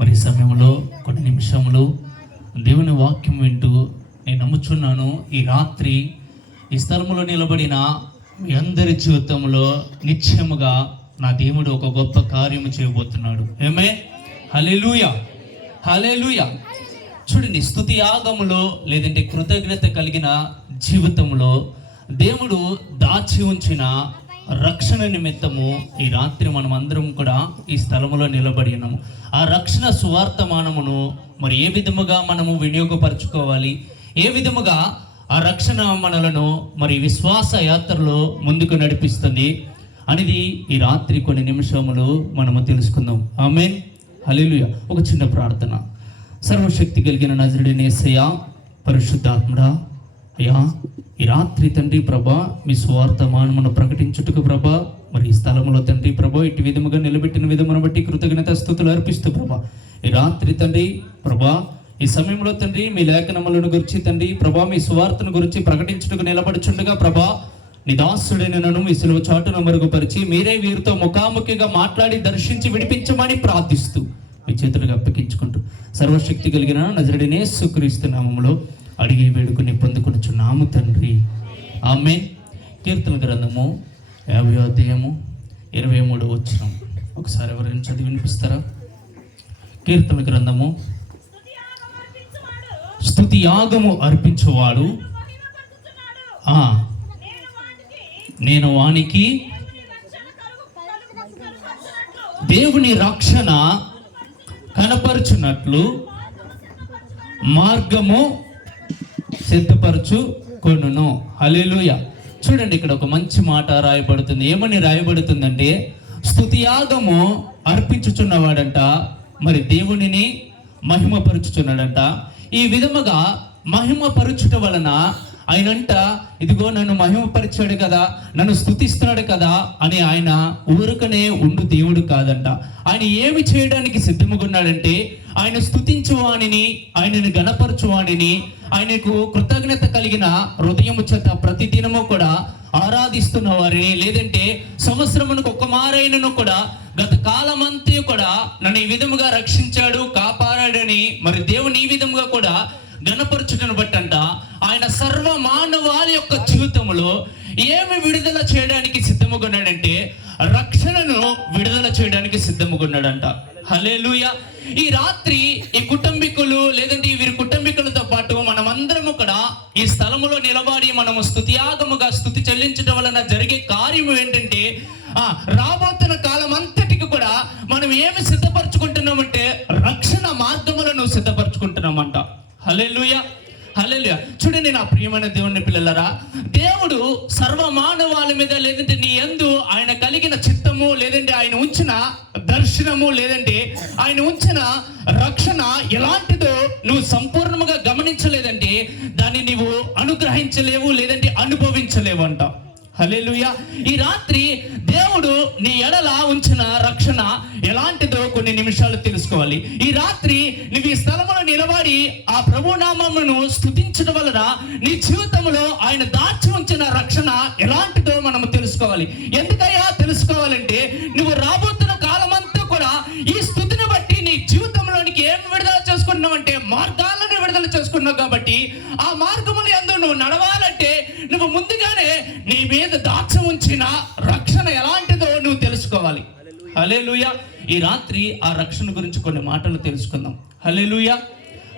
మరి సమయంలో కొన్ని నిమిషములు దేవుని వాక్యం వింటూ నేను నమ్ముచున్నాను, ఈ రాత్రి ఈ స్థలంలో నిలబడిన మీ అందరి జీవితంలో నిశ్చయముగా నా దేవుడు ఒక గొప్ప కార్యము చేయబోతున్నాడు. ఏమే హల్లెలూయా, హల్లెలూయా. చూడండి, స్తుతి యాగములో లేదంటే కృతజ్ఞత కలిగిన జీవితంలో దేవుడు దాచి ఉంచిన రక్షణ నిమిత్తము ఈ రాత్రి మనం అందరం కూడా ఈ స్థలములో నిలబడి ఉన్నాము. ఆ రక్షణ సువార్తమానమును మరి ఏ విధముగా మనము వినియోగపరచుకోవాలి, ఏ విధముగా ఆ రక్షణ మనలను మరి విశ్వాస యాత్రలో ముందుకు నడిపిస్తుంది అనేది ఈ రాత్రి కొన్ని నిమిషములు మనము తెలుసుకుందాం. ఆమేన్, హల్లెలూయా. ఒక చిన్న ప్రార్థన. సర్వశక్తి కలిగిన నజరుడైన యేసయ్యా, పరిశుద్ధాత్ముడా, అయ్యా, ఈ రాత్రి తండ్రి ప్రభా మీ సువార్తమానమును ప్రకటించుటకు ప్రభా మరి ఈ స్థలంలో తండ్రి ప్రభా ఇటు విధముగా నిలబెట్టిన విధమును బట్టి కృతజ్ఞత స్తుతులు అర్పిస్తూ ప్రభా ఈ రాత్రి తండ్రి ప్రభా ఈ సమయంలో తండ్రి మీ లేఖనములను గురించి తండ్రి ప్రభా మీ సువార్తను గురించి ప్రకటించుటకు నిలబడుచుండగా ప్రభా నీ దాసుడైన నన్ను మీ సిలువ చాటున మరుగుపరిచి మీరే వీరితో ముఖాముఖిగా మాట్లాడి దర్శించి విడిపించమని ప్రార్థిస్తూ మీ చేతులకు అప్పగించుకుంటూ సర్వశక్తి కలిగిన నజరుడైన యేసుక్రీస్తు నామములో అడిగి వేడుకుని పొందుకొనుచున్నాము తండ్రి, ఆమేన్. కీర్తన గ్రంథము 50వ అధ్యాయము 23వ వచనం ఒకసారి ఎవరైనా చదివి వినిపిస్తారా? కీర్తన గ్రంథము, స్తుతి యాగము అర్పించువాడు నేను వానికి దేవుని రక్షణ కనపరుచున్నట్లు మార్గము సిద్ధపరచు కొనును. హల్లెలూయా. చూడండి, ఇక్కడ ఒక మంచి మాట రాయబడుతుంది. ఏమని రాయబడుతుందంటే, స్తుతి యాగము అర్పించుచున్నవాడంట మరి దేవునిని మహిమపరుచుచున్నాడంట. ఈ విధముగా మహిమపరుచుట వలన ఆయనంట ఇదిగో నన్ను మహిమపరిచాడు కదా, నన్ను స్తుతిస్తున్నాడు కదా అని ఆయన ఊరుకనే ఉండు దేవుడు కాదంట. ఆయన ఏమి చేయడానికి సిద్ధముగా ఉన్నాడంటే, ఆయన స్తుతించువానిని, ఆయనను గణపరచువానిని, ఆయనకు కృతజ్ఞత కలిగిన హృదయము చేత ప్రతిదినము కూడా ఆరాధిస్తున్న వారిని, లేదంటే సంవత్సరమునకు ఒక మారైనను కూడా గత కాలమంతా కూడా నన్ను ఈ విధముగా రక్షించాడు, కాపాడాడని మరి దేవుని ఈ విధముగా కూడా గణపరచుటను బట్టంట ఆయన సర్వ మానవాళి యొక్క జీవితంలో ఏమి విడుదల చేయడానికి సిద్ధముగా ఉన్నాడంటే, రక్షణను విడుదల చేయడానికి సిద్ధముగా ఉన్నాడంట. హల్లెలూయా. ఈ రాత్రి ఈ కుటుంబీకులు లేదంటే వీరి కుటుంబీకులతో పాటు మనమందరము కూడా ఈ స్థలములో నిలబడి మనము స్తుతియాగముగా స్తుతి చెల్లించడం వలన జరిగే కార్యము ఏంటంటే, రాబోతున్న కాలం అంతటికి కూడా మనం ఏమి సిద్ధపరచుకుంటున్నామంటే రక్షణ మార్గములను సిద్ధపరచుకుంటున్నామంట. హల్లెలూయా, హల్లెలూయా. చూడండి నా ప్రియమైన దేవుని పిల్లలారా, దేవుడు సర్వ మానవాళి మీద లేదంటే నీ యందు ఆయన కలిగిన చిత్తము లేదంటే ఆయన ఉంచిన దర్శనము లేదంటే ఆయన ఉంచిన రక్షణ ఎలాంటిదో నువ్వు సంపూర్ణంగా గమనించలేదంటే దాన్ని నీవు అనుగ్రహించలేవు లేదంటే అనుభవించలేవు అంట. హల్లెలూయా. ఈ రాత్రి దేవుడు నీ ఎడల ఉంచిన రక్షణ ఎలాంటిదో కొన్ని నిమిషాలు తెలుసుకోవాలి. ఈ రాత్రి నువ్వు ఈ స్థలములో నిలబడి ఆ ప్రభు నామమును స్తుతించడం వలన నీ జీవితంలో ఆయన దాచి ఉంచిన రక్షణ ఎలాంటిదో మనము తెలుసుకోవాలి. ఎందుకయ్యా తెలుసుకోవాలంటే, నువ్వు రాబోతున్న కాలమంతా కూడా ఈ స్తుతిని బట్టి నీ జీవితంలోనికి ఏం విడుదల చేసుకుంటున్నావు అంటే మార్గాలను విడుదల చేసుకున్నావు. కాబట్టి ఆ మార్గములు యందు నువ్వు నడవాలంటే నువ్వు ముందుగానే నీ మీద దాచి ఉంచిన రక్షణ ఎలాంటిదో నువ్వు తెలుసుకోవాలి. హల్లెలూయా. ఈ రాత్రి ఆ రక్షణ గురించి కొన్ని మాటలు తెలుసుకుందాం. హల్లెలూయా,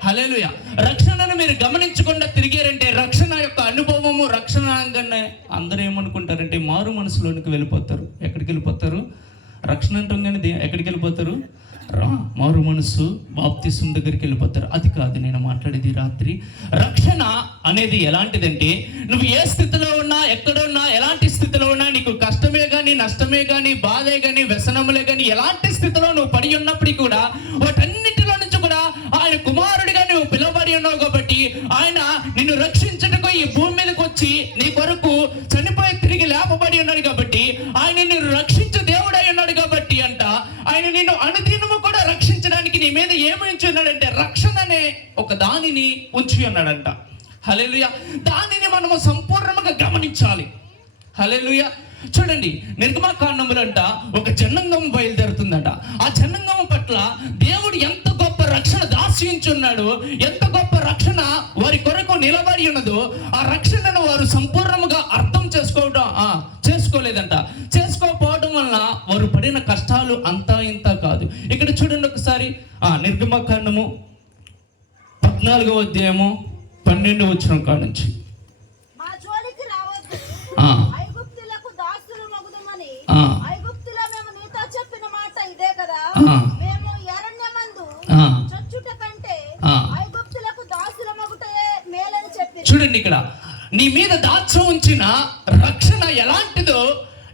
హల్లెలూయా. రక్షణను మీరు గమనించకుండా తిరిగారంటే రక్షణ యొక్క అనుభవము రక్షణ అనగానే అందరూ ఏమనుకుంటారంటే మారు మనసులోనికి వెళ్ళిపోతారు. ఎక్కడికి వెళ్ళిపోతారు? రక్షణ అంటాం కానీ ఎక్కడికి వెళ్ళిపోతారు? మారు మనసు బాప్తిసం దగ్గరికి వెళ్ళిపోతారు. అది కాదు నేను మాట్లాడేది. రాత్రి రక్షణ అనేది ఎలాంటిదంటే, నువ్వు ఏ స్థితిలో ఉన్నా, ఎక్కడున్నా, ఎలాంటి స్థితిలో ఉన్నా, నీకు కష్టమే కానీ నష్టమే కానీ బాధే కానీ వ్యసనములే కానీ ఎలాంటి స్థితిలో నువ్వు పడి ఉన్నప్పటికీ కూడా వాటన్నిటిలో నుంచి కూడా ఆయన కుమారుడిగా నువ్వు పిలువబడి ఉన్నావు. కాబట్టి ఆయన నిన్ను రక్షించటకు ఈ భూమి మీదకి వచ్చి నీ కొరకు చనిపోయి తిరిగి లేపబడి ఉన్నాడు. కాబట్టి ఆయన నిన్ను రక్షించే దేవుడై ఉన్నాడు. కాబట్టి అంట ఆయన నిన్ను అనుదినము కూడా రక్షించడానికి నీ మీద ఏమి ఉంచి ఉన్నాడంటే రక్షణ అనే ఒక దానిని ఉంచి ఉన్నాడంట. హల్లెలూయా. దానిని మనము సంపూర్ణంగా గమనించాలి. హల్లెలూయా. చూడండి, నిర్గమకాండములంట ఒక జనాంగం బయలుదేరుతుందంట. ఆ జనాంగం పట్ల దేవుడు ఎంత ఉన్నాడు, ఎంత గొప్ప రక్షణ వారి కొరకు నిలబడి ఉన్నదో ఆ రక్షణను వారు సంపూర్ణంగా అర్థం చేసుకోలేదంట. చేసుకోకపోవడం వలన వారు పడిన కష్టాలు అంతా ఇంత కాదు. ఇక్కడ చూడండి ఒకసారి నిర్గమకాండము 14వ అధ్యాయము 12వ వచనం కాడ నుంచి చూడండి, ఇక్కడ నీ మీద దాచం ఉంచిన రక్షణ ఎలాంటిదో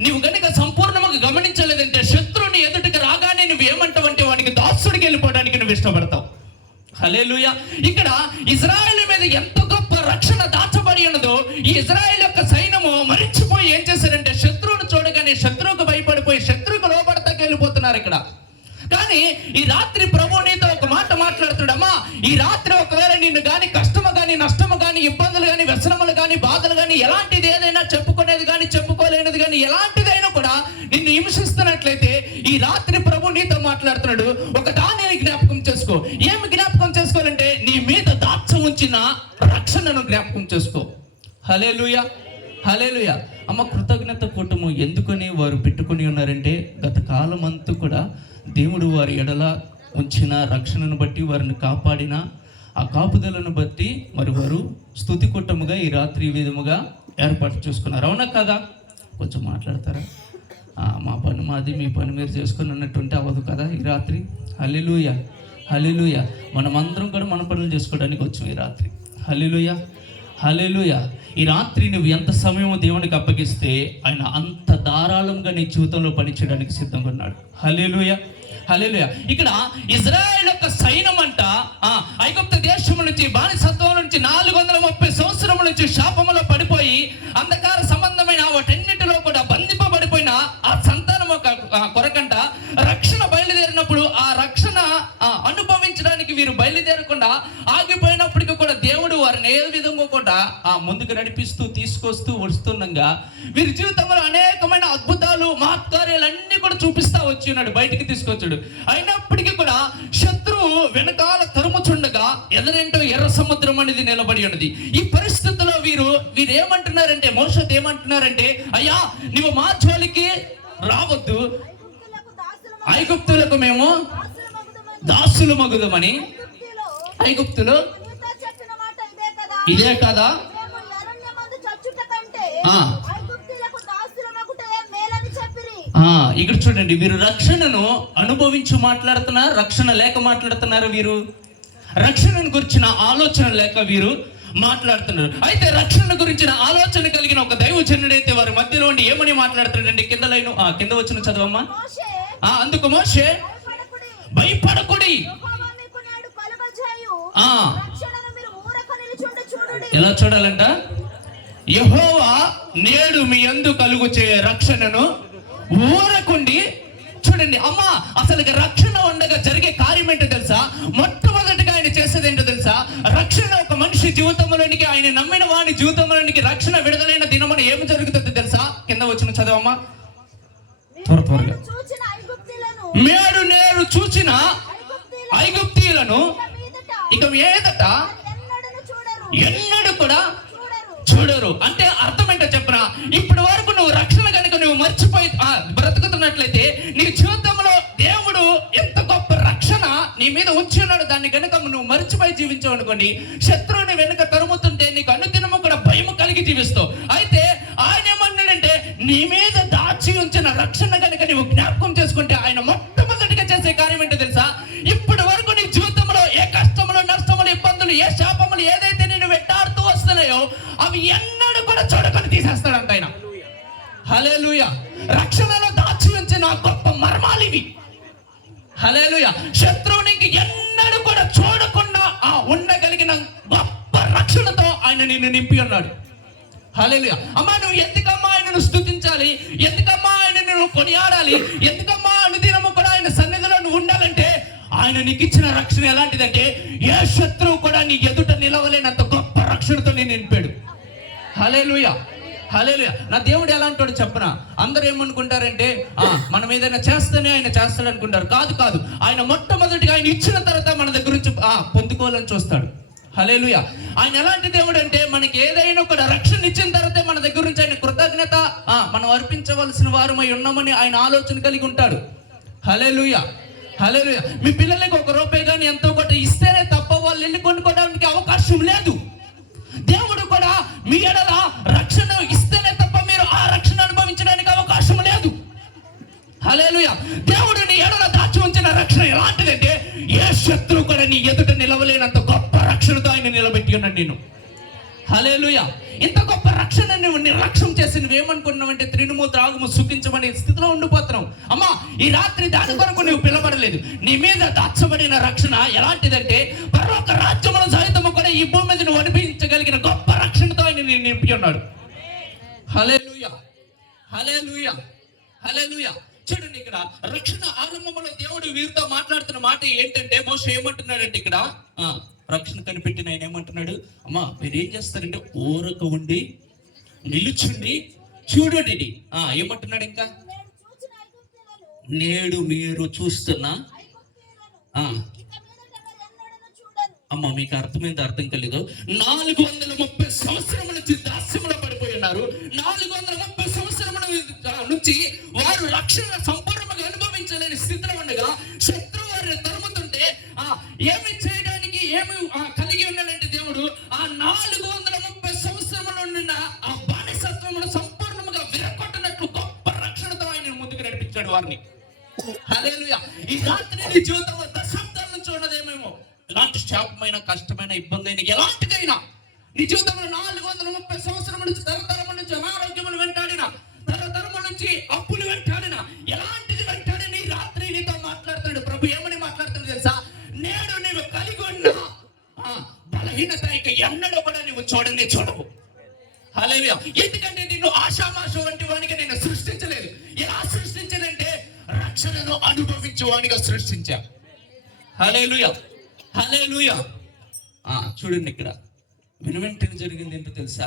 నువ్వు గనుక సంపూర్ణంగా గమనించలేదంటే శత్రువుని ఎదుటికి రాగానే నువ్వు ఏమంటావంటే వాడికి దాసుడికి వెళ్ళిపోవడానికి నువ్వు ఇష్టపడతావు. హల్లెలూయా. ఇక్కడ ఇజ్రాయెల్ మీద ఎంత గొప్ప రక్షణ దాచబడి ఉన్నదో ఈ ఇజ్రాయెల్ యొక్క సైన్యము మరిచిపోయి ఏం చేశారంటే శత్రువును చూడగానే శత్రువుకు భయపడిపోయి శత్రువుకు లోపడతాకి వెళ్ళిపోతున్నారు ఇక్కడ. కానీ ఈ రాత్రి ప్రభు నీతో ఒక మాట మాట్లాడుతున్నాడమ్మా, ఈ రాత్రి ఒకవేళ నిన్ను కానీ కష్టము కానీ నష్టము కానీ ఇబ్బందులు కానీ వ్యసనములు కానీ బాధలు కానీ ఎలాంటిది ఏదైనా చెప్పుకునేది కానీ చెప్పుకోలేనిది కానీ ఎలాంటిదైనా కూడా నిన్ను హింసిస్తున్నట్లయితే ఈ రాత్రి ప్రభు నీతో మాట్లాడుతున్నాడు. ఒక దానిని జ్ఞాపకం చేసుకో. ఏమి జ్ఞాపకం చేసుకోవాలంటే నీ మీద దాచ ఉంచిన రక్షణను జ్ఞాపకం చేసుకో. హల్లెలూయా, హల్లెలూయా. అమ్మ, కృతజ్ఞత కూటము ఎందుకని వారు పెట్టుకుని ఉన్నారంటే గత కాలం అంతా కూడా దేవుడు వారి ఎడల ఉంచిన రక్షణను బట్టి వారిని కాపాడిన ఆ కాపుదలను బట్టి మరి వారు స్తుతి కూటముగా ఈ రాత్రి ఈ విధముగా ఏర్పాటు చేసుకున్నారు. అవునా కదా? కొంచెం మాట్లాడతారా? మా పని మాది, మీ పని మీరు చేసుకుని అన్నట్టుంటే అవ్వదు కదా ఈ రాత్రి. హల్లెలూయా, హల్లెలూయా. మనమందరం కూడా మన పనులు చేసుకోవడానికి వచ్చాం ఈ రాత్రి. హల్లెలూయా, హల్లెలూయా. ఈ రాత్రి నువ్వు ఎంత సమయం దేవునికి అప్పగిస్తే ఆయన అంత ధారాళంగా నీ జీవితంలో పనిచేయడానికి సిద్ధంగా ఉన్నాడు. హల్లెలూయా, హల్లెలూయా. ఇక్కడ ఇజ్రాయెల్ యొక్క సైన్యం అంట ఐగుప్తు దేశం నుంచి బానిసత్వం నుంచి 430 సంవత్సరముల నుంచి శాపములో పడిపోయి అంధకార సంబంధమైన వాటన్నిటిలో కూడా బంధింపబడిపోయిన ఆ సంతానం కొరకంట రక్షణ బయలుదేరినప్పుడు ఆ రక్షణ అనుభవించడానికి వీరు బయలుదేరకుండా ఆగిపోయినప్పటికీ కూడా దేవుడు వారిని ఏ విధంగా కూడా ముందుకు నడిపిస్తూ తీసుకొస్తూ వస్తుండగా వీరి జీవితంలో అనేకమైన అద్భుతాలు మహత్కార్యాలన్నీ కూడా చూపిస్తా వచ్చి ఉన్నాడు, బయటికి తీసుకొచ్చాడు. అయినప్పటికీ కూడా శత్రువు వెనకాల తరుముచుండగా ఎదురేంటో ఎర్ర సముద్రం అనేది నిలబడి ఉన్నది. ఈ పరిస్థితుల్లో వీరు ఏమంటున్నారంటే మోషే ఏమంటున్నారంటే, అయ్యా నువ్వు మా జోలికి రావద్దు, ఐగుప్తులకు మేము దాసులు మగుదమని ఐగుప్తులు ఇదే కదా. ఇక్కడ చూడండి, వీరు రక్షణను అనుభవించి మాట్లాడుతున్నారు, రక్షణ లేక మాట్లాడుతున్నారు. వీరు రక్షణను గురించిన ఆలోచన లేక వీరు మాట్లాడుతున్నారు. అయితే రక్షణ గురించిన ఆలోచన కలిగిన ఒక దైవజనుడైతే వారి మధ్యలో ఉండి ఏమని మాట్లాడుతున్నాడండి? కింద వచ్చిన చదవమ్మా. అందుకు మోషే, భయపడకుడి. ఎలా చూడాలంట? యెహోవా నేడు మీ యందు కలుగుచే రక్షణను ఊరకుండి చూడండి. అమ్మా, అసలు రక్షణ ఉండగా జరిగే కార్యం ఏంటో తెలుసా? మొట్టమొదటిగా ఆయన చేసేది ఏంటో తెలుసా? రక్షణ ఒక మనిషి జీవితంలోనికి, ఆయన నమ్మిన వాని జీవితంలోనికి రక్షణ విడుదలైన దినమున ఏమి జరుగుతుందో తెలుసా? కింద వచ్చిన చదవమ్మా త్వరగా. మేడు నేడు చూచిన ఐగుప్తీయులను ఇక మీదట ఎన్నడూ కూడా చూడరు. అంటే అర్థం ఏంటో చెప్పనా? ఇప్పటి వరకు నువ్వు రక్షణ కనుక నువ్వు మర్చిపోయి బ్రతుకుతున్నట్లయితే నీ జీవితంలో దేవుడు ఎంత గొప్ప రక్షణ నీ మీద ఉంచి ఉన్నాడు, దాన్ని కనుక నువ్వు మర్చిపోయి జీవించావు అనుకోండి, శత్రువుని వెనుక తరుముతుంటే నీకు అనుదినము కూడా భయం కలిగి జీవిస్తావు. అయితే ఆయన ఏమన్నాడంటే, నీ మీద దాచి ఉంచిన రక్షణ కనుక నువ్వు జ్ఞాపకం చేసుకుంటే ఆయన మొట్టమొదటిగా చేసే కార్యం ఏంటో తెలుసా? ఇప్పటి వరకు నీ జీవితంలో ఏ కష్టములు నష్టములు ఇబ్బందులు ఏ శాపములు ఏదైతే నేను వెంటాడుతూ వస్తున్నాయో అవి ఎన్నడూ కూడా చూడకొని తీసేస్తాడంట ఆయన. హల్లెలూయా. రక్షణలో దాచి ఉంచిన గొప్ప మర్మాలు ఇవి. హల్లెలూయా. శత్రువునికి ఎన్నడూ కూడా చూడకుండా ఉండగలిగిన గొప్ప రక్షణతో ఆయన నిన్ను నింపి ఉన్నాడు. హల్లెలూయా. అమ్మా, నువ్వు ఎందుకమ్మా ఆయనను స్తుతించాలి? ఎందుకమ్మా ఆయనను నువ్వు కొనియాడాలి? ఎందుకమ్మా అనుదినము కూడా ఆయన సన్నిధిలో నువ్వు ఉండాలంటే ఆయన నీకు ఇచ్చిన రక్షణ ఎలాంటిదంటే ఏ శత్రువు కూడా నీ ఎదుట నిలవలేనంత గొప్ప రక్షణతో నేను నింపాడు. హల్లెలూయా, హల్లెలూయా. నా దేవుడు ఎలా అంటాడు చెప్పనా? అందరూ ఏమనుకుంటారంటే మనం ఏదైనా చేస్తేనే ఆయన చేస్తాడు అనుకుంటారు. కాదు, ఆయన మొట్టమొదటిగా ఆయన ఇచ్చిన తర్వాత మన దగ్గర నుంచి సర్దుకోవాలని చూస్తాడు. హల్లెలూయా. ఆయన ఎలాంటి దేవుడు అంటే మనకి ఏదైనా ఒక రక్షణ ఇచ్చిన తర్వాతే మన దగ్గర నుంచి ఆయన కృతజ్ఞత మనం అర్పించవలసిన వారమై ఉన్నామని ఆయన ఆలోచన కలిగి ఉంటాడు. హల్లెలూయా, హల్లెలూయా. మీ పిల్లలకి ₹1 కానీ ఎంతో కొంత ఇస్తేనే తప్ప వాళ్ళు వెళ్ళి కొనుక్కోవడానికి అవకాశం లేదు. దేవుడు కూడా మీ ఎడల రక్షణ ఇస్తేనే తప్ప మీరు ఆ రక్షణ అనుభవించడానికి అవకాశం లేదు. హల్లెలూయా. దేవుడు నీ ఎడల దాచి ఉంచిన రక్షణ ఎలాంటిదంటే ఏ శత్రువు కూడా నీ ఎదుట నిలవలేనంత గొప్ప రక్షణతో ఆయన నిలబెట్టి ఉన్నాడు నేను. హల్లెలూయా. ఇంత గొప్ప రక్షణ నువ్వు నిర్లక్ష్యం చేసి నువ్వేమనుకున్నావంటే త్రినుము త్రాగుము సుఖించమనే స్థితిలో ఉండిపోతున్నావు. అమ్మా, ఈ రాత్రి దాని కొరకు నువ్వు పిలబడలేదు. నీ మీద దాచబడిన రక్షణ ఎలాంటిదంటే పరలోక రాజ్యముల సహితము కూడా ఈ భూమి మీద నువ్వు అనిపించగలిగిన గొప్ప రక్షణతో ఆయన నేను నింపి ఉన్నాడు. హల్లెలూయా, హల్లెలూయా, హల్లెలూయా. చూడండి, ఇక్కడ రక్షణ ఆరంభంలో దేవుడు వీరితో మాట్లాడుతున్న మాట ఏంటంటే మోషే ఏమంటున్నాడంటే ఇక్కడ రక్షణ కనిపెట్టిన ఆయన ఏమంటున్నాడు, అమ్మా మీరు ఏం చేస్తారంటే ఊరక ఉండి నిలుచుండి చూడండి. ఏమంటున్నాడు ఇంకా, నేడు మీరు చూస్తున్న అమ్మ మీకు అర్థమైంది అర్థం కలేదు. 430 సంవత్సరముల నుంచి దాస్యములో పడిపోయి ఉన్నారు. 430 సంవత్సరముల నుంచి వారు రక్షణ సంపూర్ణంగా అనుభవించలేని స్థితిలో ఉండగా శత్రువు వారిని తరుముతుంటే ఏమి చేయడానికి ఏమి కలిగి ఉన్నాడంటే దేవుడు ఆ 430 సంవత్సరముల ఉన్న ఆ బానిసత్వమును సంపూర్ణంగా విరగొట్టినట్లు గొప్ప రక్షణతో ఆయన ముందుకు నడిపించాడు వారిని. హల్లెలూయా. ఈ రాత్రి నీ జీవితంలో దశాబ్దాల నుంచి ఉన్నదేమేమో ఎలాంటి శాపమైన కష్టమైన ఇబ్బంది అయినా ఎలాంటిదైనా నీ జీవితంలో 430 సంవత్సరముల నుంచి తరతరముల నుంచి అనారోగ్యములు వెంటాడిన, తరతరముల నుంచి అప్పులు వెంటాడిన, ఎలాంటిది వెంటాడిన ఈ రాత్రి నీతో మాట్లాడుతాడు ప్రభు. ఏమని మాట్లాడుతాడు తెలుసా, నేడు నీవు కలిగి ఉన్న బలహీనత ఇక ఎన్నడూ కూడా నువ్వు చూడవు. హల్లెలూయా. ఎందుకంటే నిన్ను ఆషామాషం వంటి వానిగా నేను సృష్టించలేదు. ఎలా సృష్టించానంటే రక్షణను అనుభవించేవానిగా సృష్టించా. హల్లెలూయా, హల్లెలూయా. చూడండి, ఇక్కడ వెనువెంటనే జరిగింది ఏంటో తెలుసా,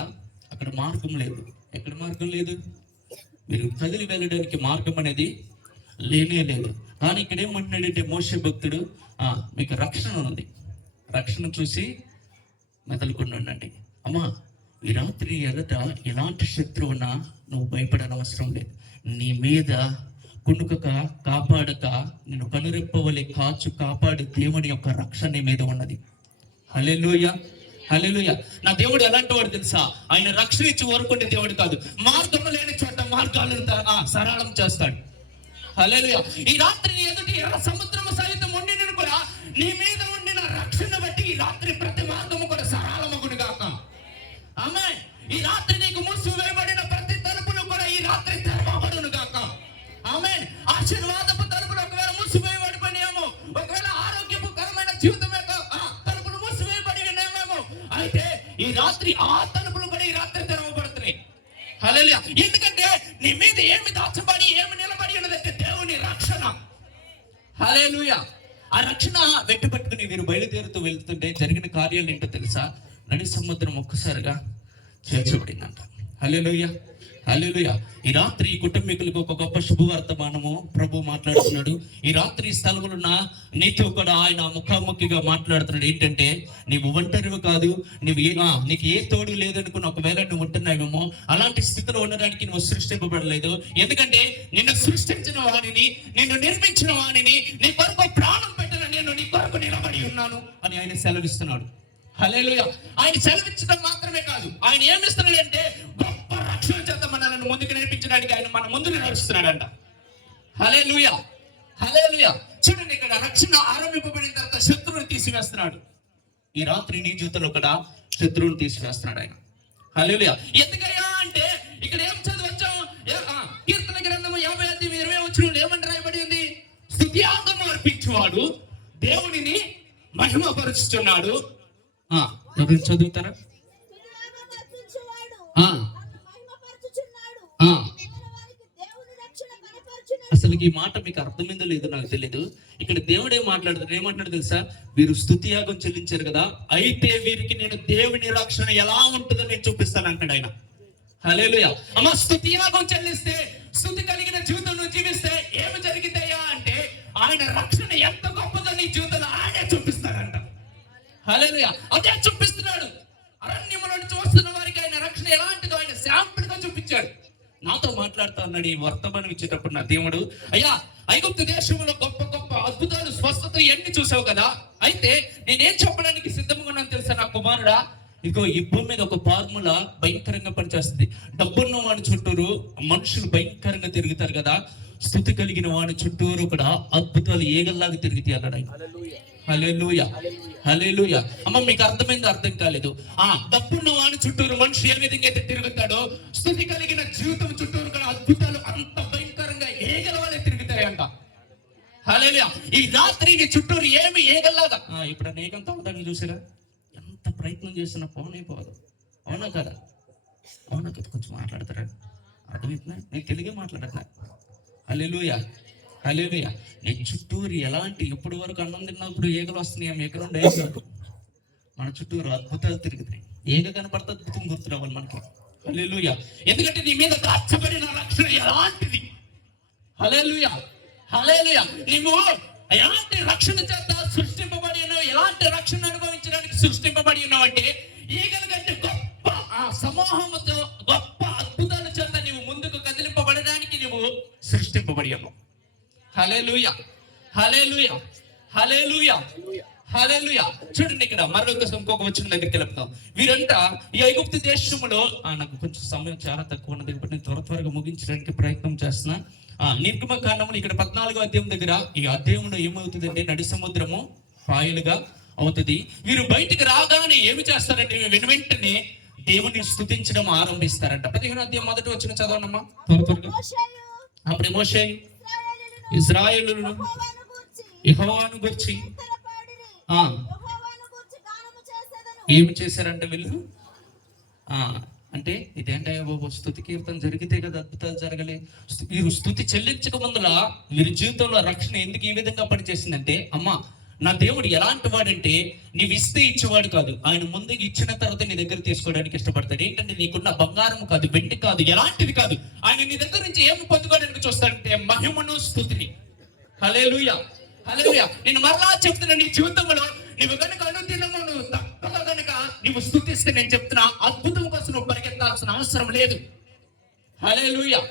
అక్కడ మార్గం లేదు. ఎక్కడ మార్గం లేదు, మీరు కదిలి వెళ్ళడానికి మార్గం అనేది లేనే లేదు. కానీ ఇక్కడ ఏమంటున్నాడంటే మోషే భక్తుడు, మీకు రక్షణ ఉంది, రక్షణ చూసి మెదలుకొని ఉండండి. అమ్మా, ఈ రాత్రి ఎదుట ఎలాంటి శత్రువు ఉన్నా నువ్వు భయపడని అవసరం లేదు. నీ మీద కునుకక కాపాడక నిన్ను కనురెప్పవలే కాపాడి దేవుని యొక్క రక్షణ నీ మీద ఉన్నది. హల్లెలూయా, హల్లెలూయా. నా దేవుడు ఎలాంటి వాడు తెలుసా, ఆయన రక్షణ ఇచ్చి ఊరుకునే దేవుడు కాదు. మార్గం లేని చోట మార్గాలను సరళం చేస్తాడు. హల్లెలూయా. ఈ రాత్రి నీ ఎదుటి ఎర్ర సముద్రము సహితం ఉండిన కూడా నీ మీద ఉండిన రక్షణ బట్టి ఈ రాత్రి ప్రతి మార్గము కూడా సరళమగును గాక. ఆమేన్. ఈ రాత్రి నీకు మూసివేయబడిన ప్రతి తలుపులు కూడా ఈ రాత్రి తెరవబడును గాక. ఆమేన్. ఆశీర్వాదపు తలుపులు ఒకవేళ మూసివేయబడిపోయినేమో, ఒకవేళ ఆరోగ్యకరమైన జీవితం యొక్క తలుపులు మూసివేయబడినేమో, అయితే ఈ రాత్రి ఆ తలుపులు కూడా ఈ రాత్రి తెరవబడుతున్నాయి. హల్లెలూయా. ఎందుకంటే నీ మీద ఏమి దాచబడి ఏమి నిలబడి ఉన్నదంటే దేవుని రక్షణ. హల్లెలూయా. ఆ రక్షణ వెట్టుపట్టుకుని వీరు బయలుదేరుతూ వెళ్తుంటే జరిగిన కార్యాలు ఏంటో తెలుసా, నడి సముద్రం ఒక్కసారిగా చేర్చబడిందంట. హల్లెలూయా, హల్లెలూయా. ఈ రాత్రి ఈ కుటుంబీకులకు ఒక గొప్ప శుభవర్తమానము ప్రభు మాట్లాడుతున్నాడు. ఈ రాత్రి స్థలములున్న నీతో కూడా ఆయన ముఖాముఖిగా మాట్లాడుతున్నాడు. ఏంటంటే నీవు ఒంటరివి కాదు, నీకు ఏ తోడు లేదనుకున్న ఒకవేళ నువ్వు ఉంటున్నావేమో, అలాంటి స్థితిలో ఉండడానికి నువ్వు సృష్టింపబడలేదు. ఎందుకంటే నిన్ను సృష్టించిన వాడిని, నిన్ను నిర్మించిన వాడిని, నీ కొరకు ప్రాణం పెట్టిన నేను నీ కొరకు నిలబడి ఉన్నాను అని ఆయన సెలవిస్తున్నాడు. హల్లెలూయా. ఆయన సెలవించడం మాత్రమే కాదు, ఆయన ఏమిస్తున్నాడంటే గొప్ప రక్షణ చేత మనల్ని ముందుకు నడిపించడానికి ఆయన మన ముందు నడుస్తున్నాడంట. హల్లెలూయా, హల్లెలూయా. చూడండి, ఇక్కడ రక్షణ ఆరంభింపబడిన తర్వాత శత్రువుని తీసివేస్తున్నాడు. ఈ రాత్రి నీ జీవితంలో కూడా శత్రువుని తీసివేస్తున్నాడు ఆయన. హల్లెలూయా. ఎందుకయ్యా అంటే ఇక్కడ ఏం చదివచ్చాం, కీర్తన గ్రంథము 50:20 ఏమని రాయబడి ఉంది, స్తుతియాగం అర్పించువాడు దేవునిని మహిమపరుచుతున్నాడు. ఎవరు చదువుతారా? అసలు ఈ మాట మీకు అర్థమైందో లేదో నాకు తెలియదు. ఇక్కడ దేవుడు ఏమంటాడు తెలుసా, వీరు స్తుతియాగం చెల్లించారు కదా, అయితే వీరికి నేను దేవుని రక్షణ ఎలా ఉంటుందో నేను చూపిస్తాను అంటాడు ఆయన. హల్లెలూయా. అమ్మ, స్తుతియాగం చెల్లిస్తే, స్తుతి కలిగిన జీవితం నువ్వు జీవిస్తే ఏమి జరిగితాయా అంటే ఆయన రక్షణ ఎంత గొప్పదో నీ జీవితంలో ఆయనే చూపిస్తాడంట. హల్లెలూయా. అదే చూపిస్తున్నాడు. అరణ్యములో నుంచి వస్తున్న వారికి ఆయన రక్షణ ఎలాంటిదో ఆయన శాంపుల్ గా చూపించాడు. నాతో మాట్లాడుతూ అన్నాడు ఈ వర్తమానం ఇచ్చేటప్పుడు నా దేవుడు, అయ్యా ఐగుప్తు దేశంలో గొప్ప గొప్ప అద్భుతాలు, స్వస్థత ఎన్ని చూసావు కదా, అయితే నేనేం చెప్పడానికి సిద్ధంగా ఉన్నాను తెలుసా నా కుమారుడా, ఇదిగో ఈ భూమి మీద ఒక ఫార్ములా భయంకరంగా పనిచేస్తుంది. డబ్బున్న వాడి చుట్టూరు మనుషులు భయంకరంగా తిరుగుతారు కదా, స్థుతి కలిగిన వాడి చుట్టూరు కూడా అద్భుతాలు ఏగల్లాగా తిరిగితే అన్నాడు ఆయన. హల్లెలూయా, హల్లెలూయా. అమ్మ మీకు అర్థమైందో అర్థం కాలేదు. డబ్బున్న వాడి చుట్టూరు మనిషి ఏ విధంగా అయితే తిరుగుతాడో, స్థుతి కలిగిన జీవితం చుట్టూరు కూడా అద్భుతాలు అంత భయంకరంగా ఏగల వాళ్ళే తిరుగుతాయంట. హల్లెలూయా. ఈ రాత్రి నీ చుట్టూరు ఏమి ఏగల్లాగా, ఇప్పుడు ఏగంతా ఉంటాను చూసారా, ఎంత ప్రయత్నం చేస్తున్నా పోనైపోదు. అవునా కదా, అవునా కదా, కొంచెం మాట్లాడతారా, అర్థమవుతుందా? నేను తెలుగే మాట్లాడుతున్నా. హల్లెలూయా, హల్లెలూయా. నీ చుట్టూరు ఎలాంటి, ఇప్పటి వరకు అన్నం తిన్నప్పుడు ఏగలు వస్తున్నాయి, ఎక్కడ ఉండే మన చుట్టూరు అద్భుతాలు తిరుగుతాయి. ఏగ కనపడితే అద్భుతం గుర్తు రావాలి మనకి. హల్లెలూయా. ఎందుకంటే నీ మీద దాచబడిన రక్షణ ఎలాంటిది. హల్లెలూయా, హల్లెలూయా. నువ్వు ఎలాంటి రక్షణ చేత సృష్టింపబడి ఉన్నావు, ఎలాంటి రక్షణ అనుభవించడానికి సృష్టింపబడి ఉన్నావు అంటే, ఈగల కంటే గొప్ప సమూహంతో గొప్ప అద్భుతాల చేత నువ్వు ముందుకు కదిలింపబడడానికి నువ్వు సృష్టింపబడి ఉన్నావు. హల్లెలూయా, హల్లెలూయా, హల్లెలూయా, హల్లెలూయా. చూడండి ఇక్కడ మరొక ఇంకొక వచ్చిన దగ్గరికి వెళ్తాం. వీరంతా ఈ ఐగుప్తు దేశంలో, నాకు కొంచెం సమయం చాలా తక్కువ ఉన్నది కాబట్టి నేను త్వరగా ముగించడానికి ప్రయత్నం చేస్తున్నా. నిర్గమకాండములు ఇక్కడ 14వ అధ్యాయం దగ్గర, ఈ అధ్యాయంలో ఏమవుతుంది అంటే నడి సముద్రము పాయలుగా అవుతుంది. వీరు బయటికి రాగానే ఏమి చేస్తారంటే వెంటనే దేవుని స్తుతించడం ఆరంభిస్తారంట. 15వ అధ్యాయం మొదటి వచ్చిన చదవనమ్మా త్వరగా. అప్పుడు మోషే ఇశ్రాయేలును యెహోవాను గూర్చి ఏమి చేశారంటే వీళ్ళు, అంటే ఇదేంటయ్యా బాబు, స్తుతి కీర్తన జరిగితే కదా అద్భుతాలు జరగలే. వీరు స్తుతి చెల్లించక ముందుల వీరి జీవితంలో రక్షణ ఎందుకు ఈ విధంగా పనిచేసిందంటే, అమ్మా నా దేవుడు ఎలాంటి వాడంటే నీవు ఇస్తే ఇచ్చేవాడు కాదు, ఆయన ముందుకు ఇచ్చిన తర్వాత నీ దగ్గర తీసుకోవడానికి ఇష్టపడతాడు. ఏంటంటే నీకున్న బంగారం కాదు, వెండి కాదు, ఎలాంటిది కాదు, ఆయన నీ దగ్గర నుంచి ఏమి పొందుకోవడానికి చూస్తాడంటే మహిమను, స్తుతిని. హల్లెలూయా, హల్లెలూయా. నేను మరలా చెప్తున్నా, నీ జీవితంలో నువ్వు కనుక అనుదినము నువ్వు తప్పగా కనుక నువ్వు స్తుతిస్తే, నేను చెప్తున్నా అద్భుతం కోసం నువ్వు పరిగెత్తాల్సిన అవసరం లేదు. హల్లెలూయా,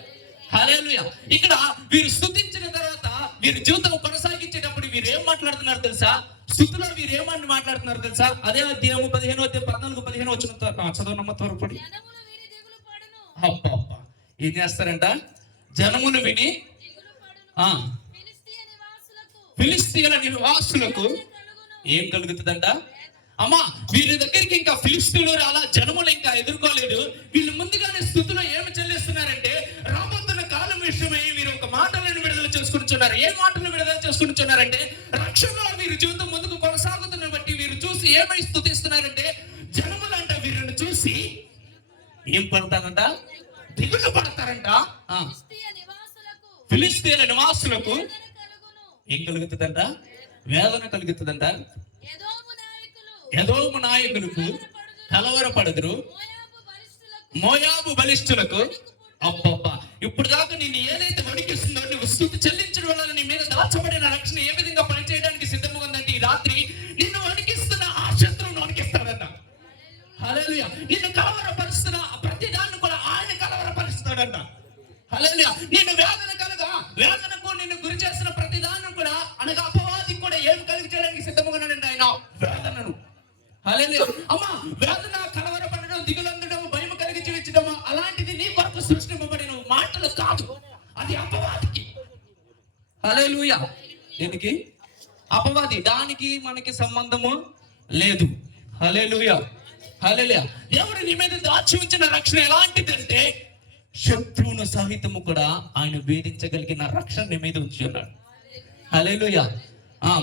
హల్లెలూయా. ఇక్కడ వీరు స్తుతించిన తర్వాత వీరి జీవితం కొనసాగించేటప్పుడు వీరు ఏం మాట్లాడుతున్నారు తెలుసా, స్తుతిలో వీరు ఏమని మాట్లాడుతున్నారు తెలుసా, అదే అధ్యాయము 14 వచ్చిన చదవనమ్మ త్వరపడి. అబ్బా, ఏం చేస్తారంట, జనమును విని ఫిలిష్తీయుల నివాసులకు ఏం కలుగుతుందంట. అమ్మా వీరి దగ్గరికి ఇంకా ఫిలిష్తీయులు అలా జనములు ఇంకా ఎదుర్కోలేదు. వీళ్ళు ముందుగానే స్థుతిలో ఏమి చెల్లిస్తున్నారంటే, రాబోతున్న కాలం విషయమై వీరు ఒక మాటలను విడుదల చేసుకుంటున్నారు. ఏ మాటలు విడుదల చేసుకుంటున్నారంటే, రక్షణలో వీరి జీవితం ముందుకు కొనసాగుతున్న బట్టి వీరు చూసి ఏమై స్తుతిస్తున్నారంటే, జనములంట వీరిని చూసి ఏం పడతారంట, దిగులు పడతారంట. ఫిలిష్తీయుల నివాసులకు ఏం కలుగుతుందంట, వేదన కలుగుతుందంట. ఎదోము నాయకులకు కలవరపడదురు, మోయాబు బలిష్ఠులకు. అబ్బబ్బా, ఇప్పుడు దాకా నేను ఏదైతే వణికిస్తుందో, నువ్వు స్తుతి చెల్లించడం వల్ల నీ మీద దాచబడిన రక్షణ ఏ విధంగా పనిచేయడానికి సిద్ధంగా ఉందంటే, ఈ రాత్రి నిన్ను వణికిస్తున్న ఆ శత్రువును వణికిస్తాడట. హల్లెలూయా. నిన్ను కలవరపరుస్తున్న ప్రతి దాన్ని కూడా ఆయన కలవరపరుస్తాడట. హల్లెలూయా. నిన్ను వేదనకు నిన్ను గురి చేసిన ప్రతి దాన్ని కూడా, అనగా అపవాదికి కూడా ఏం కలిగి చేయడానికి సిద్ధంగా ఉన్నాడంటే ఆయన వేదనను. హల్లెలూయా. అమ్మా వేదన, కలవరపడడం, దిగులందడం, భయం కలిగి జీవించడం అలాంటిది నీ కొరకు సృష్టింపబడిన మాటలు కాదు, అది అపవాదికి. హల్లెలూయా. దీనికి అపవాది, దానికి మనకి సంబంధము లేదు. హల్లెలూయా, హల్లెలూయా. దేవుడు నీ మీద దాచి ఉంచిన రక్షణ ఎలాంటిదంటే, శత్రువును సహితము కూడా ఆయన వేధించగలిగిన రక్షణ నీ మీద ఉంచి ఉన్నాడు. హల్లెలూయా.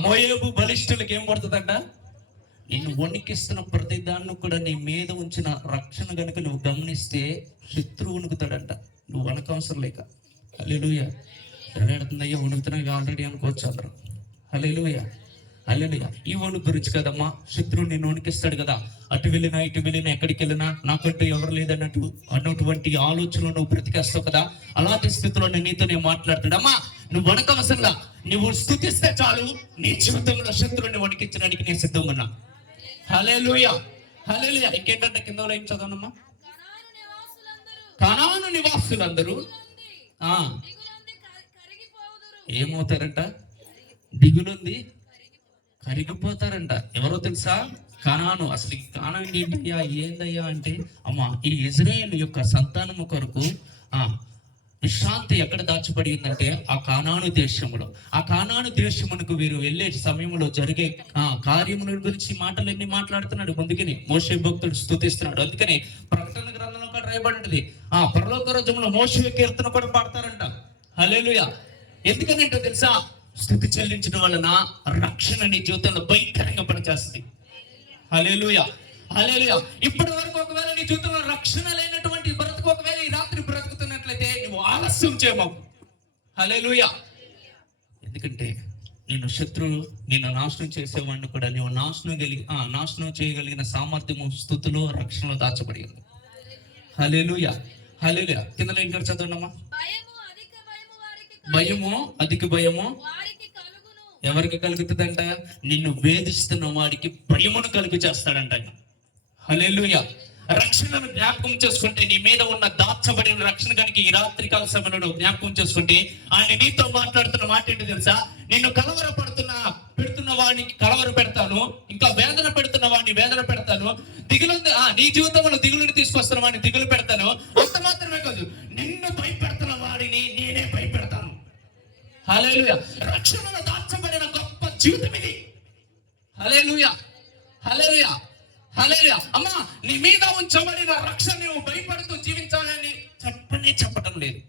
మోయాబు బలిష్ఠులకు ఏం పడుతుందంట, నిన్ను వణికిస్తున్న ప్రతి దాన్ని కూడా నీ మీద ఉంచిన రక్షణ కనుక నువ్వు గమనిస్తే శత్రువు వణుకుతాడంట, నువ్వు వణకవసరం లేక. హల్లెలూయా. ఎలాడుతుందయ్యా వణుకుతున్నా ఆల్రెడీ అనుకోవచ్చు అందరం. హల్లెలూయా, హల్లెలూయా. ఈ వణుకు గురించి కదమ్మా, శత్రువు నిన్ను వణికిస్తాడు కదా, అటు వెళ్ళినా ఇటు వెళ్ళినా ఎక్కడికి వెళ్ళినా నాకంటూ ఎవరు అన్నటువంటి ఆలోచనలు నువ్వు బ్రతికేస్తావు కదా, అలాంటి స్థితిలో నీతో నేను మాట్లాడుతాడు. అమ్మా నువ్వు వణకవసరంలా, నువ్వు స్తుతిస్తే చాలు, నీ జీవితంలో శత్రువుని వణికించడానికి నేను సిద్ధంగా ఉన్నా. హల్లెలూయా, హల్లెలూయా. ఇంకేంటంటే కింద ఏం చదవనమ్మా? కనాను నివాసులందరూ ఏమవుతారంట? దిగులుంది కరిగిపోతారంట. ఎవరో తెలుసా? కనాను. అసలు ఈ కనాను ఏంటయ్యా, ఏందయ్యా అంటే అమ్మా, ఈ ఇజ్రాయేల్ యొక్క సంతానము కొరకు విశ్రాంతి ఎక్కడ దాచబడి ఉందంటే ఆ కానాను దేశంలో. ఆ కానాను దేశమునకు వీరు వెళ్ళే సమయంలో జరిగే కార్యముల గురించి మాటలన్నీ మాట్లాడుతున్నాడు. ముందుకని మోషే భక్తుడు స్తుతిస్తున్నాడు. అందుకని ప్రకటన గ్రంథంలో కూడా రాయబడింది, పరలోక రాజ్యంలో మోషే కీర్తన కూడా పాడతారంట. హల్లెలూయా. ఎందుకనంటే తెలుసా? స్తుతి చెల్లించడం వలన రక్షణ నీ జీవితంలో భయంకరంగా పనిచేస్తుంది. హల్లెలూయా, హల్లెలూయా. ఇప్పటి వరకు ఒకవేళ నీ జీవితంలో రక్షణ లేనటువంటి బ్రతుకు ఒకవేళ ఈ రాత్రి బ్రతుకుతున్నట్లయితే నువ్వు ఆలస్యం చేయమాకు. హల్లెలూయా. ఎందుకంటే నిన్ను నాశనం చేసేవాడిని కూడా నువ్వు నాశనం చేయగలిగిన సామర్థ్యము స్తుతిలో, రక్షణలో దాచబడి ఉంది. హల్లెలూయా, హల్లెలూయా. కింద ఇంకా చదవండమ్మా. భయము, అధిక భయము ఎవరికి కలుగుతుందంట? నిన్ను వేధిస్తున్న వాడికి భయమును కలుగు చేస్తాడంట. హల్లెలూయా. రక్షణను జ్ఞాపకం చేసుకుంటే, నీ మీద ఉన్న దాచబడిన రక్షణ కనుక ఈ రాత్రికాల సమయంలో జ్ఞాపకం చేసుకుంటే, ఆయన నీతో మాట్లాడుతున్న మాట ఏంటి తెలుసా? నిన్ను పెడుతున్న వాడిని కలవర పెడతాను, ఇంకా వేదన పెడుతున్న వాడిని వేదన పెడతాను, నీ జీవితంలో దిగులుని తీసుకొస్తున్న వాడిని దిగులు పెడతాను. అంత మాత్రమే కాదు, నిన్ను భయపెడుతున్న వాడిని నేనే భయపెడతాను. హల్లెలూయా. రక్షణలో దాచబడిన గొప్ప జీవితం ఇది. హల్లెలూయా, హల్లెలూయా, హల్లెలూయా. అమ్మా, నీ మీద ఉంచబడిన రక్షణ నువ్వు భయపడుతూ జీవించాలని చెప్పటం లేదు.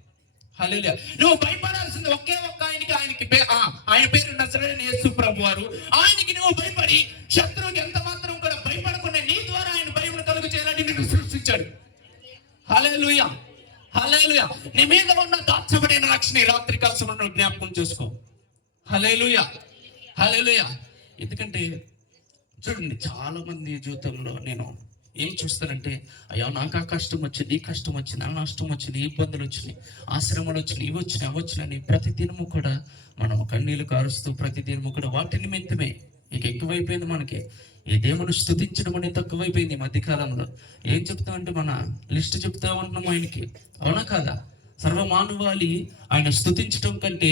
హల్లెలూయా. నువ్వు భయపడాల్సింది ఒకే ఒక్క ఆయనకి ఆయన పేరు నజరేయుడైన యేసు ప్రభువు వారు. ఆయనకి నువ్వు భయపడి శత్రువుకి ఎంత మాత్రం కూడా భయపడకుండా నీ ద్వారా ఆయన భయమును కలుగు చేయాలని నిన్ను సృష్టించాడు. హల్లెలూయా, హల్లెలూయా. నీ మీద ఉన్న దాచబడిన రక్షణ ఈ రాత్రికాల సమయంలో జ్ఞాపకం చేసుకో. హల్లెలూయా, హల్లెలూయా. ఎందుకంటే చూడండి, చాలా మంది జీవితంలో నేను ఏం చూస్తానంటే, అయ్యా నాకు ఆ కష్టం వచ్చింది, ఈ కష్టం వచ్చింది, ఆ నష్టం వచ్చింది, ఇబ్బందులు వచ్చినాయి, ఆశ్రమాలు వచ్చినాయి, ఇవి వచ్చినాయి, అవి వచ్చినాయి, ప్రతి దినము కూడా మనం కన్నీళ్లు కారుస్తూ ప్రతి దినము కూడా వాటి నిమిత్తమే ఇక ఎక్కువైపోయింది మనకి. ఈ దేవుని స్తుతించడం అనేది తక్కువైపోయింది ఈ మధ్యకాలంలో. ఏం చెప్తామంటే మన లిస్ట్ చెప్తా ఉంటున్నాము ఆయనకి, అవునా కాదా? సర్వమానవాళి ఆయన స్తుతించడం కంటే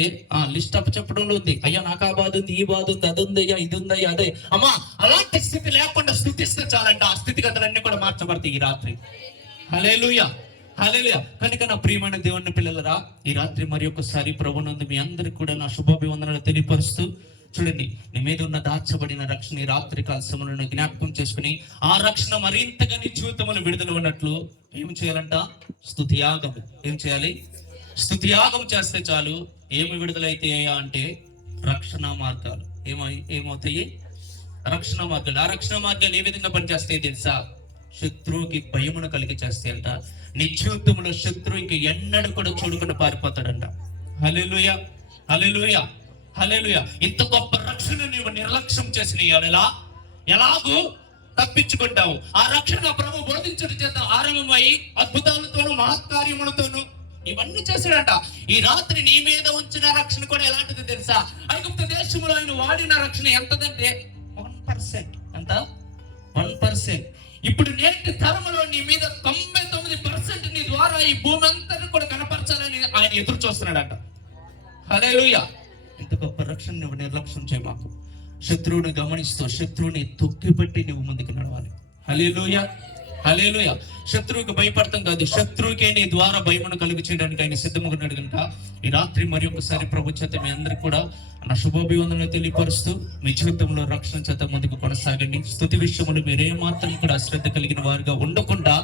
లిస్ట్ అప్పు చెప్పడంలో ఉంది. అయ్యా నాకు ఆ బాధ ఉంది, ఈ బాధ ఉంది, అది ఉందయ్యా, ఇది ఉందయ్యా, అదే. అమ్మా, అలాంటి స్థితి లేకుండా స్తుతిస్తే చాలంట ఆ స్థితిగతులన్నీ కూడా మార్చబడతాయి ఈ రాత్రి. హల్లెలూయా, హల్లెలూయా. కనుక నా ప్రియమైన దేవుని పిల్లలరా, ఈ రాత్రి మరి ఒకసారి ప్రభునందు మీ అందరికి కూడా నా శుభాభివందనాలు తెలియపరుస్తూ, చూడండి, నీ మీద ఉన్న దాచబడిన రక్షణ ఈ రాత్రి కాల సమయంలో జ్ఞాపకం చేసుకుని ఆ రక్షణ మరింతగా నీ జీవితంలో విడుదల ఉన్నట్లు ఏం చేయాలంట? స్తుతియాగం. ఏం చేయాలి? స్తుతియాగం చేస్తే చాలు. ఏమి విడుదలైతే అంటే రక్షణ మార్గాలు ఏమవుతాయి? రక్షణ మార్గాలు. ఆ రక్షణ మార్గాలు ఏ విధంగా పనిచేస్తాయి తెలుసా? శత్రువుకి భయమును కలిగి చేస్తాయంట. నీ జీవితంలో శత్రువు ఇంక ఎన్నడూ కూడా చూడకుండా పారిపోతాడంట. హల్లెలూయా, హల్లెలూయా, హల్లెలూయా. ఇంత గొప్ప రక్షణ నీవు నిర్లక్ష్యం చేసిన ఎలాగూ తప్పించుకుంటావు. ఆ రక్షణ ప్రభు బోధించడం చేత ఆరంభమై అద్భుతాలతోనూ మహత్కార్యములతోనూ ఇవన్నీ చేశాడంట. ఈ రాత్రి నీ మీద ఉంచిన రక్షణ కూడా ఎలాంటిది తెలుసా? ఐగుప్తు దేశంలో ఆయన వాడిన రక్షణ ఎంతదంటే 1%. ఎంత? 1%. ఇప్పుడు నేటి తరములో నీ మీద 99% నీ ద్వారా ఈ భూమి అంతటి కూడా కనపరచాలని ఆయన ఎదురు చూస్తున్నాడంట. హల్లెలూయా. ఇంత గొప్ప రక్షణ నువ్వు నిర్లక్ష్యం చేయమాకు. శత్రువుని గమనిస్తూ శత్రువుని తొక్కిపట్టి నువ్వు ముందుకు నడవాలి. హల్లెలూయా, హల్లెలూయా. శత్రువుకి భయపడతాం కాదు, శత్రువుకే నీ ద్వారా భయమును కలుగు చేయడానికి ఆయన సిద్ధముగా ఉన్నాడు కనుక ఈ రాత్రి మరి ఒకసారి ప్రభు చేత మీ అందరికి కూడా నా శుభాభివందనలు తెలియపరుస్తూ మీ జీవితంలో రక్షణ చేత ముందుకు కొనసాగండి. స్తుతి విషయంలో మీరేమాత్రం కూడా అశ్రద్ధ కలిగిన వారుగా ఉండకుండా